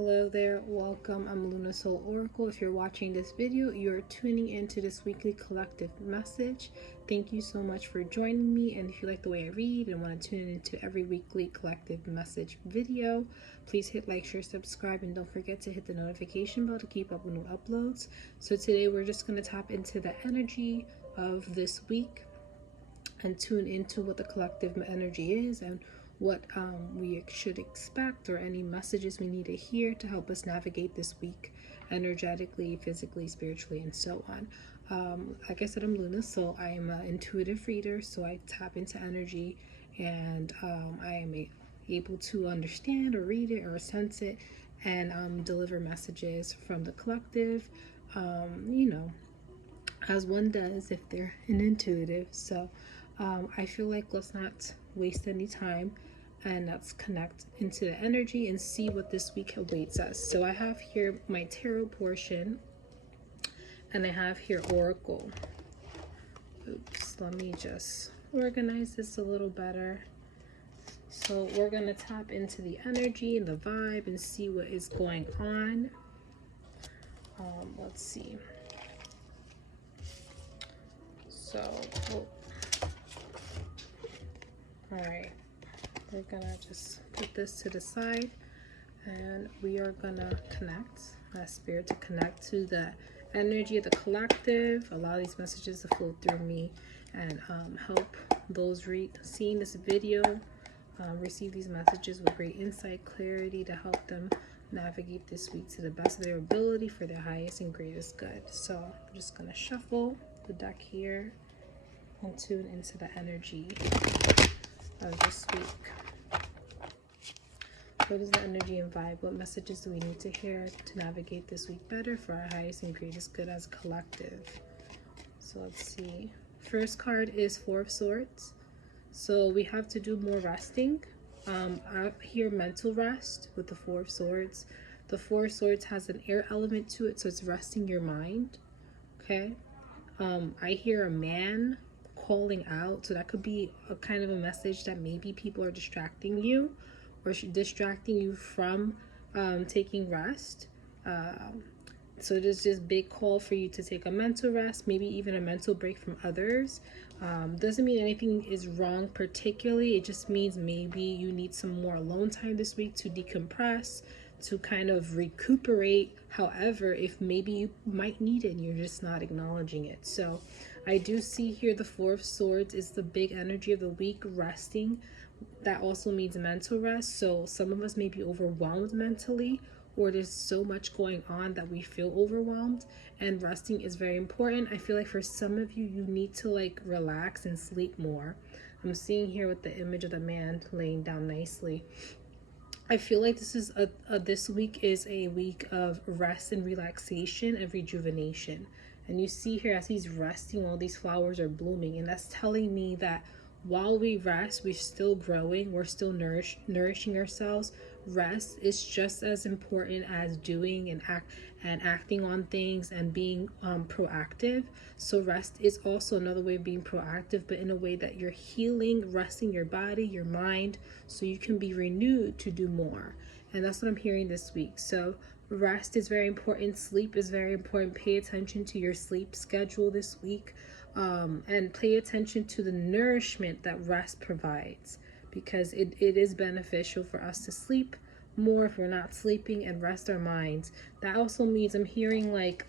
Hello there, welcome. I'm Luna Soul Oracle. If you're watching this video, you're tuning into this weekly collective message. Thank you so much for joining me. And if you like the way I read and want to tune into every weekly collective message video, please hit like, share, subscribe, and don't forget to hit the notification bell to keep up with new uploads. So today we're just going to tap into the energy of this week and tune into what the collective energy is and what we should expect, or any messages we need to hear to help us navigate this week energetically, physically, spiritually, and so on. Like I said, I'm Luna, so I am an intuitive reader, so I tap into energy, and I am able to understand or read it or sense it, and deliver messages from the collective, as one does if they're an intuitive. So I feel like let's not waste any time, and let's connect into the energy and see what this week awaits us. So I have here my tarot portion, and I have here Oracle. Oops, let me just organize this a little better. So we're going to tap into the energy and the vibe and see what is going on. Let's see. So, all right, we're gonna just put this to the side, and we are gonna connect, ask spirit to connect to the energy of the collective, allow these messages to flow through me, and help those seeing this video receive these messages with great insight, clarity, to help them navigate this week to the best of their ability for their highest and greatest good. So I'm just gonna shuffle the deck here and tune into the energy of this week. What is the energy and vibe? What messages do we need to hear to navigate this week better for our highest and greatest good as a collective? So let's see. First card is Four of Swords. So we have to do more resting. I hear mental rest with the Four of Swords. The Four of Swords has an air element to it, so it's resting your mind. Okay. I hear a man calling out, so that could be a kind of a message that maybe people are distracting you, or distracting you from taking rest. So it is just big call for you to take a mental rest, maybe even a mental break from others. Doesn't mean anything is wrong particularly, it just means maybe you need some more alone time this week to decompress, to kind of recuperate. However, if maybe you might need it and you're just not acknowledging it. So I do see here the Four of Swords is the big energy of the week, resting. That also means mental rest. So some of us may be overwhelmed mentally, or there's so much going on that we feel overwhelmed, and resting is very important. I feel like for some of you, you need to like relax and sleep more. I'm seeing here with the image of the man laying down nicely. I feel like this is this week is a week of rest and relaxation and rejuvenation. And you see here, as he's resting, all these flowers are blooming, and that's telling me that while we rest, we're still growing, we're still nourishing ourselves. Rest is just as important as doing and acting on things and being proactive. So rest is also another way of being proactive, but in a way that you're healing, resting your body, your mind, so you can be renewed to do more. And that's what I'm hearing this week. So rest is very important. Sleep is very important. Pay attention to your sleep schedule this week, and pay attention to the nourishment that rest provides, because it is beneficial for us to sleep more if we're not sleeping, and rest our minds. That also means I'm hearing like,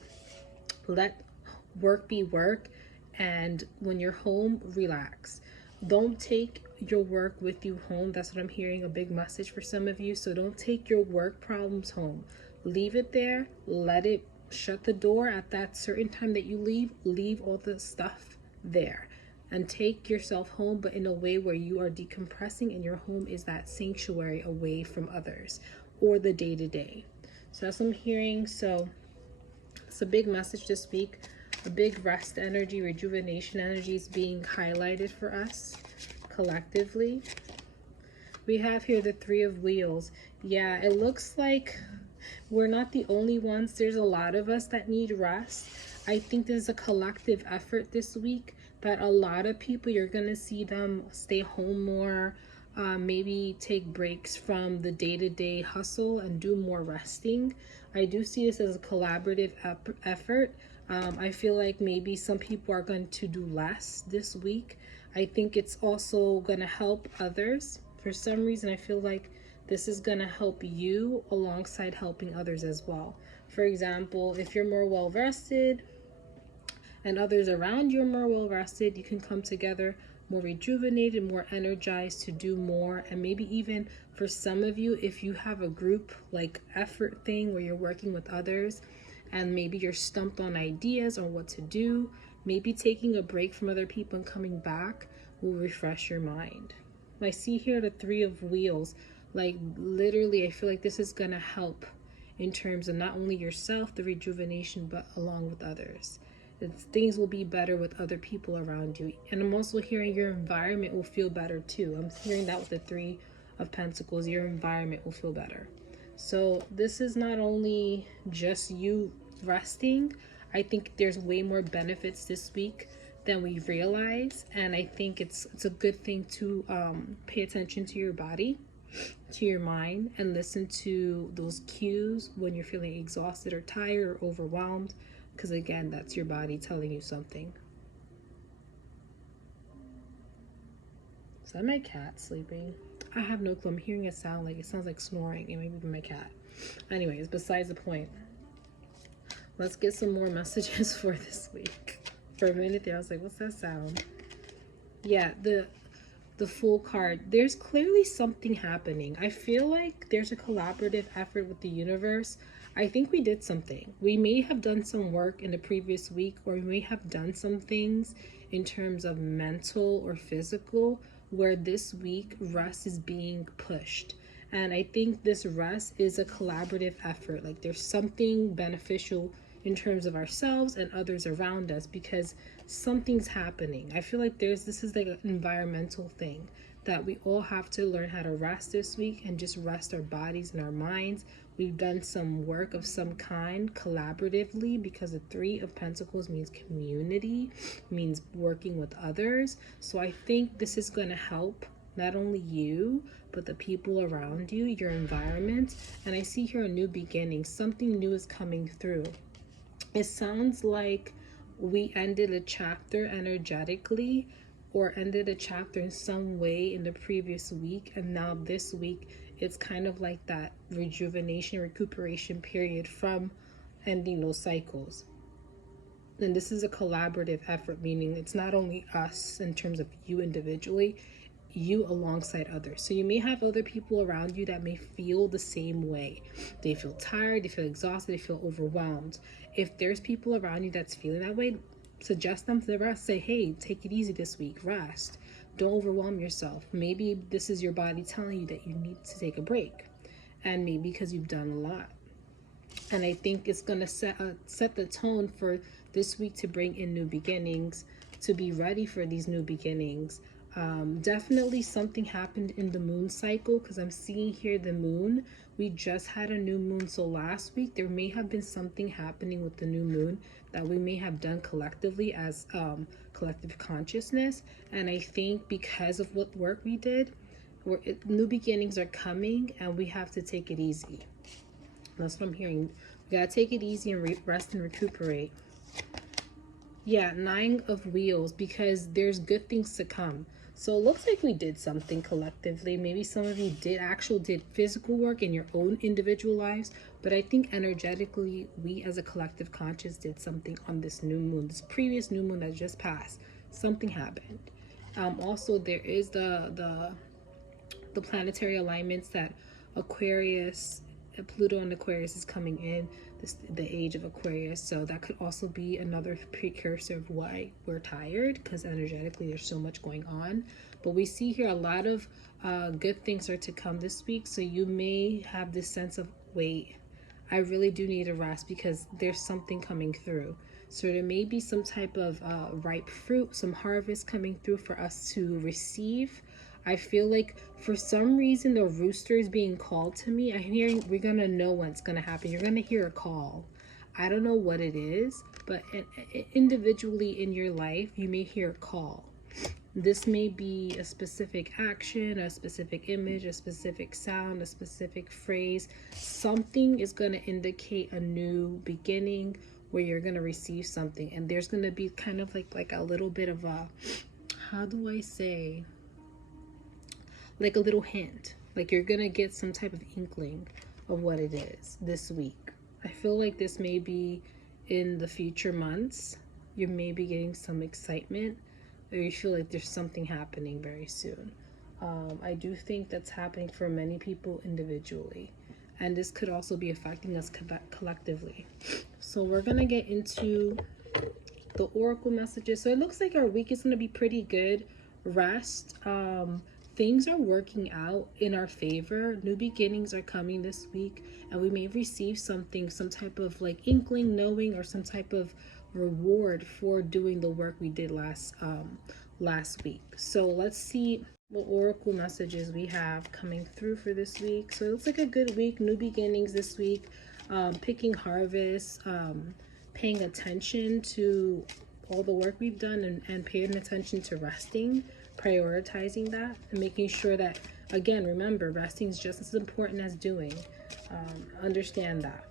let work be work, and when you're home, relax. Don't take your work with you home. That's what I'm hearing, a big message for some of you. So don't take your work problems home. Leave it there. Let it shut the door at that certain time that you leave all the stuff there, and take yourself home, but in a way where you are decompressing, and your home is that sanctuary away from others or the day-to-day. So that's what I'm hearing. So it's a big message this week. A big rest energy, rejuvenation energy is being highlighted for us collectively. We have here the Three of Wheels. Yeah, it looks like we're not the only ones. There's a lot of us that need rest. I think there's a collective effort this week that a lot of people, you're going to see them stay home more, maybe take breaks from the day-to-day hustle and do more resting. I do see this as a collaborative effort. I feel like maybe some people are going to do less this week. I think it's also going to help others. For some reason, I feel like this is going to help you alongside helping others as well. For example, if you're more well rested and others around you are more well rested, you can come together more rejuvenated, more energized to do more. And maybe even for some of you, if you have a group like effort thing where you're working with others and maybe you're stumped on ideas on what to do, maybe taking a break from other people and coming back will refresh your mind. I see here the 3 of Wheels. Like literally, I feel like this is gonna help in terms of not only yourself, the rejuvenation, but along with others. Things will be better with other people around you. And I'm also hearing your environment will feel better too. I'm hearing that with the 3 of Pentacles, your environment will feel better. So this is not only just you resting. I think there's way more benefits this week than we realize. And I think it's a good thing to pay attention to your body, to your mind, and listen to those cues when you're feeling exhausted or tired or overwhelmed. Because again, that's your body telling you something. Is that my cat sleeping? I have no clue. I'm hearing a sound like it sounds like snoring. It may be my cat. Anyways, besides the point. Let's get some more messages for this week. For a minute there, I was like, what's that sound? Yeah, the Fool card. There's clearly something happening. I feel like there's a collaborative effort with the universe. I think we did something. We may have done some work in the previous week, or we may have done some things in terms of mental or physical, where this week rest is being pushed. And I think this rest is a collaborative effort. Like there's something beneficial in terms of ourselves and others around us, because something's happening. I feel like this is like an environmental thing that we all have to learn how to rest this week and just rest our bodies and our minds. We've done some work of some kind collaboratively, because the 3 of Pentacles means community, means working with others. So I think this is going to help not only you, but the people around you, your environment. And I see here a new beginning. Something new is coming through. It sounds like we ended a chapter energetically, or ended a chapter in some way in the previous week, and now this week it's kind of like that rejuvenation, recuperation period from ending those cycles. And this is a collaborative effort, meaning it's not only us in terms of you individually, you alongside others. So you may have other people around you that may feel the same way. They feel tired, they feel exhausted, they feel overwhelmed. If there's people around you that's feeling that way, suggest them to the rest. Say, hey, take it easy this week, rest. Don't overwhelm yourself. Maybe this is your body telling you that you need to take a break, and maybe because you've done a lot. And I think it's going to set the tone for this week to bring in new beginnings, to be ready for these new beginnings. Definitely something happened in the moon cycle, because I'm seeing here the moon. We just had a new moon. So last week there may have been something happening with the new moon that we may have done collectively as collective consciousness. And I think because of what work we did, new beginnings are coming, and we have to take it easy. That's what I'm hearing. We gotta take it easy and rest and recuperate. Yeah, 9 of Wheels, because there's good things to come. So it looks like we did something collectively. Maybe some of you did physical work in your own individual lives, but I think energetically, we as a collective conscious did something on this new moon, this previous new moon that just passed. Something happened. Also, there is the planetary alignments that Aquarius, Pluto and Aquarius is coming in, the age of Aquarius. So that could also be another precursor of why we're tired, because energetically there's so much going on. But we see here a lot of good things are to come this week. So you may have this sense of, wait, I really do need a rest, because there's something coming through. So there may be some type of ripe fruit, some harvest coming through for us to receive. I feel like for some reason the rooster is being called to me. I'm hearing we're gonna know what's gonna happen. You're gonna hear a call. I don't know what it is, but individually in your life you may hear a call. This may be a specific action, a specific image, a specific sound, a specific phrase. Something is going to indicate a new beginning where you're going to receive something, and there's going to be kind of like a little bit of a, how do I say, like a little hint, like you're going to get some type of inkling of what it is this week. I feel like this may be in the future months. You may be getting some excitement, or you feel like there's something happening very soon. I do think that's happening for many people individually, and this could also be affecting us collectively. So we're gonna get into the oracle messages. So it looks like our week is gonna be pretty good. Rest. Things are working out in our favor. New beginnings are coming this week, and we may receive something, some type of like inkling, knowing, or some type of reward for doing the work we did last week. So let's see what oracle messages we have coming through for this week. So it looks like a good week. New beginnings this week. Picking harvest. Paying attention to all the work we've done, and paying attention to resting, prioritizing that, and making sure that, again, remember, resting is just as important as doing. Understand that.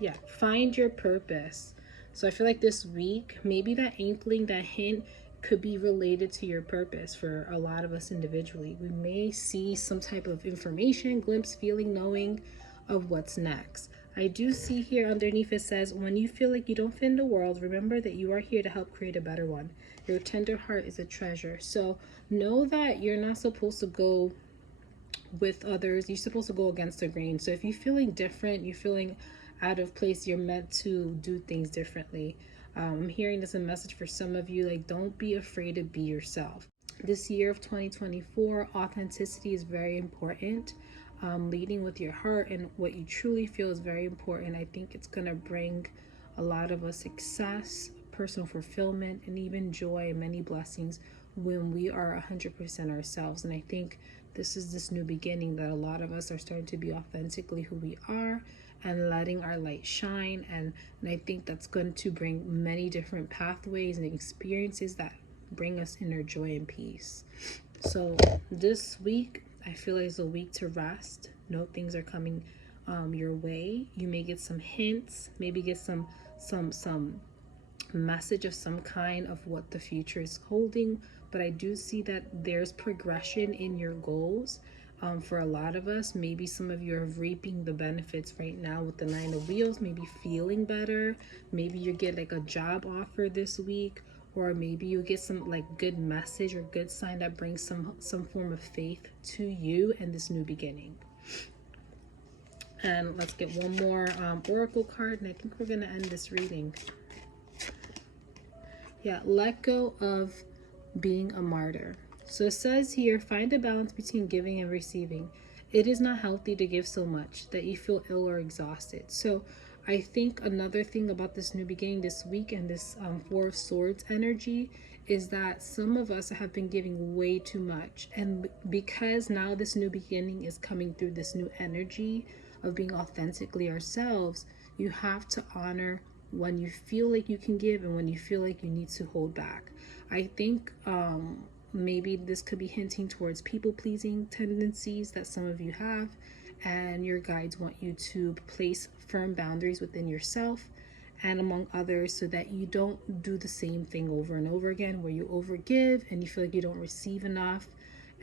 Yeah, find your purpose. So I feel like this week, maybe that inkling, that hint could be related to your purpose for a lot of us individually. We may see some type of information, glimpse, feeling, knowing of what's next. I do see here underneath it says, when you feel like you don't fit in the world, remember that you are here to help create a better one. Your tender heart is a treasure. So know that you're not supposed to go with others. You're supposed to go against the grain. So if you're feeling different, you're feeling out of place, you're meant to do things differently. I'm hearing this a message for some of you, like, don't be afraid to be yourself. This year of 2024, authenticity is very important. Leading with your heart and what you truly feel is very important. I think it's going to bring a lot of us success, personal fulfillment, and even joy and many blessings when we are 100% ourselves. And I think this is this new beginning that a lot of us are starting to be authentically who we are and letting our light shine. And I think that's going to bring many different pathways and experiences that bring us inner joy and peace. So this week, I feel like it's a week to rest. No things are coming your way. You may get some hints, maybe get some message of some kind of what the future is holding. But I do see that there's progression in your goals. For a lot of us, maybe some of you are reaping the benefits right now with the 9 of Wheels, maybe feeling better. Maybe you get like a job offer this week, or maybe you get some like good message or good sign that brings some form of faith to you and this new beginning. And let's get one more oracle card, and I think we're gonna end this reading. Yeah, let go of being a martyr. So it says here, find a balance between giving and receiving. It is not healthy to give so much that you feel ill or exhausted. So I think another thing about this new beginning this week and this 4 of Swords energy is that some of us have been giving way too much. And because now this new beginning is coming through this new energy of being authentically ourselves, you have to honor when you feel like you can give and when you feel like you need to hold back. I think maybe this could be hinting towards people-pleasing tendencies that some of you have, and your guides want you to place firm boundaries within yourself and among others so that you don't do the same thing over and over again where you overgive and you feel like you don't receive enough.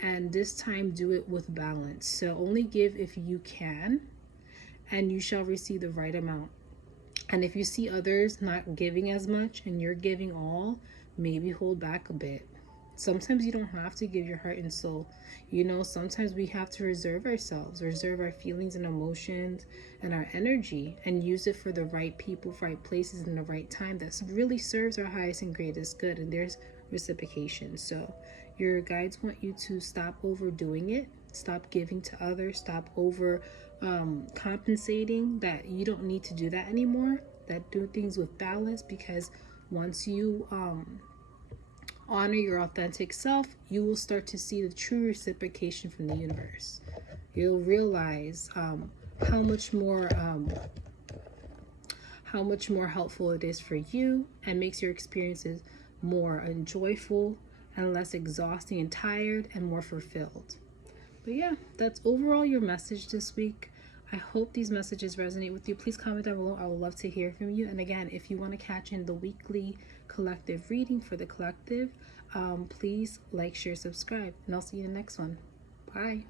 And this time, do it with balance. So only give if you can, and you shall receive the right amount. And if you see others not giving as much and you're giving all, maybe hold back a bit. Sometimes you don't have to give your heart and soul. You know, sometimes we have to reserve ourselves, reserve our feelings and emotions and our energy, and use it for the right people, right places, in the right time that really serves our highest and greatest good. And there's reciprocation. So your guides want you to stop overdoing it, stop giving to others, stop over compensating, that you don't need to do that anymore, that do things with balance, because once you honor your authentic self, you will start to see the true reciprocation from the universe. You'll realize how much more helpful it is for you, and makes your experiences more joyful and less exhausting and tired and more fulfilled. But yeah, that's overall your message this week. I hope these messages resonate with you. Please comment down below. I would love to hear from you. And again, if you want to catch in the weekly collective reading for the collective, please like, share, subscribe, and I'll see you in the next one. Bye.